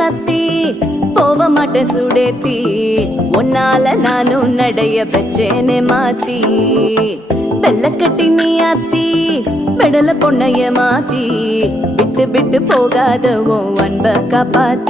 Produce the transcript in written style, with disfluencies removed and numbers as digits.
சாத்தி போக மாட்டேன் சுடேத்தி உன்னால நானும் நடைய பெச்சேனே மாத்தி வெள்ளக்கட்டி நீ ஆத்தி பெடல பொண்ணைய மாத்தி விட்டு விட்டு போகாத உன் அன்ப காப்பாத்தி